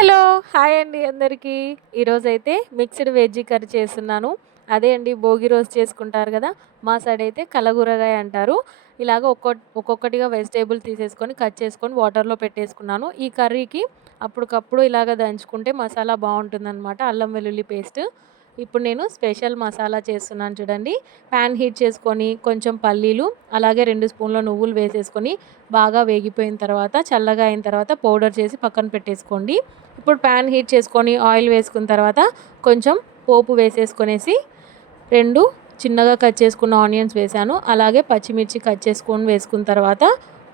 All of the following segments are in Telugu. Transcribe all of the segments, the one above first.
హలో హాయ్ అండి అందరికీ. ఈరోజైతే మిక్స్డ్ వెజ్ కర్రీ చేస్తున్నాను. అదే అండి భోగి రోజు చేసుకుంటారు కదా మా సైడ్ అయితే కలగూరగాయ అంటారు. ఇలాగ ఒక్కొ ఒక్కొక్కటిగా వెజిటేబుల్ తీసేసుకొని కట్ చేసుకొని వాటర్లో పెట్టేసుకున్నాను. ఈ కర్రీకి అప్పటికప్పుడు ఇలాగ దంచుకుంటే మసాలా బాగుంటుందన్నమాట అల్లం వెల్లుల్లి పేస్ట్ ఇప్పుడు నేను స్పెషల్ మసాలా చేస్తున్నాను చూడండి. ప్యాన్ హీట్ చేసుకొని కొంచెం పల్లీలు అలాగే రెండు స్పూన్ల నువ్వులు వేసేసుకొని బాగా వేగిపోయిన తర్వాత చల్లగా అయిన తర్వాత పౌడర్ చేసి పక్కన పెట్టేసుకోండి. ఇప్పుడు ప్యాన్ హీట్ చేసుకొని ఆయిల్ వేసుకున్న తర్వాత కొంచెం పోపు వేసేసుకొనేసి రెండు చిన్నగా కట్ చేసుకున్న ఆనియన్స్ వేసాను. అలాగే పచ్చిమిర్చి కట్ చేసుకొని వేసుకున్న తర్వాత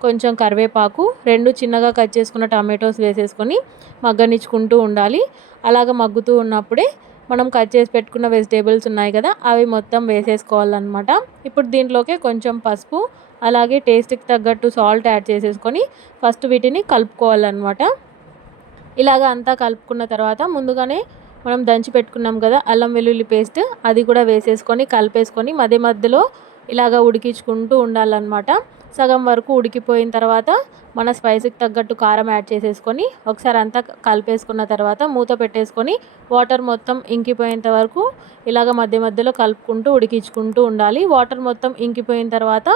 కొంచెం కరివేపాకు రెండు చిన్నగా కట్ చేసుకున్న టమాటోస్ వేసేసుకొని మగ్గనిచ్చుకుంటూ ఉండాలి. అలాగ మగ్గుతూ ఉన్నప్పుడే మనం కట్ చేసి పెట్టుకున్న వెజిటేబుల్స్ ఉన్నాయి కదా అవి మొత్తం వేసేసుకోవాలన్నమాట. ఇప్పుడు దీంట్లోకి కొంచెం పసుపు అలాగే టేస్ట్కి తగ్గట్టు సాల్ట్ యాడ్ చేసేసుకొని ఫస్ట్ వీటిని కలుపుకోవాలన్నమాట. ఇలాగ అంతా కలుపుకున్న తర్వాత ముందుగానే మనం దంచి పెట్టుకున్నాం కదా అల్లం వెల్లుల్లి పేస్ట్ అది కూడా వేసేసుకొని కలిపేసుకొని మధ్య మధ్యలో ఇలాగ ఉడికించుకుంటూ ఉండాలన్నమాట. సగం వరకు ఉడికిపోయిన తర్వాత మన స్పైసీకి తగ్గట్టు కారం యాడ్ చేసేసుకొని ఒకసారి అంతా కలిపేసుకున్న తర్వాత మూత పెట్టేసుకొని వాటర్ మొత్తం ఇంకిపోయేంత వరకు ఇలాగ మధ్య మధ్యలో కలుపుకుంటూ ఉడికించుకుంటూ ఉండాలి. వాటర్ మొత్తం ఇంకిపోయిన తర్వాత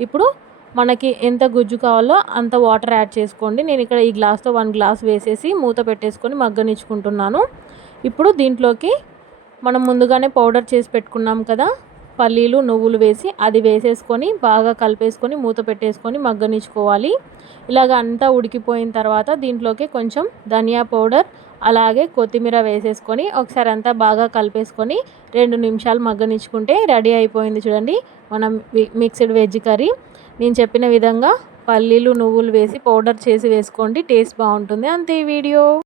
ఇప్పుడు మనకి ఎంత గుజ్జు కావాలో అంత వాటర్ యాడ్ చేసుకోండి. నేను ఇక్కడ ఈ గ్లాస్తో వన్ గ్లాస్ వేసేసి మూత పెట్టేసుకొని మగ్గనిచ్చుకుంటున్నాను. ఇప్పుడు దీంట్లోకి మనం ముందుగానే పౌడర్ చేసి పెట్టుకున్నాం కదా పల్లీలు నువ్వులు వేసి అది వేసేసుకొని బాగా కలిపేసుకొని మూత పెట్టేసుకొని మగ్గనిచ్చుకోవాలి. ఇలాగ అంతా ఉడికిపోయిన తర్వాత దీంట్లోకి కొంచెం ధనియా పౌడర్ అలాగే కొత్తిమీర వేసేసుకొని ఒకసారి అంతా బాగా కలిపేసుకొని రెండు నిమిషాలు మగ్గనిచ్చుకుంటే రెడీ అయిపోయింది చూడండి మనం మిక్స్డ్ వెజ్ కర్రీ. నేను చెప్పిన విధంగా పల్లీలు నువ్వులు వేసి పౌడర్ చేసి వేసుకోండి టేస్ట్ బాగుంటుంది. అంతే ఈ వీడియో.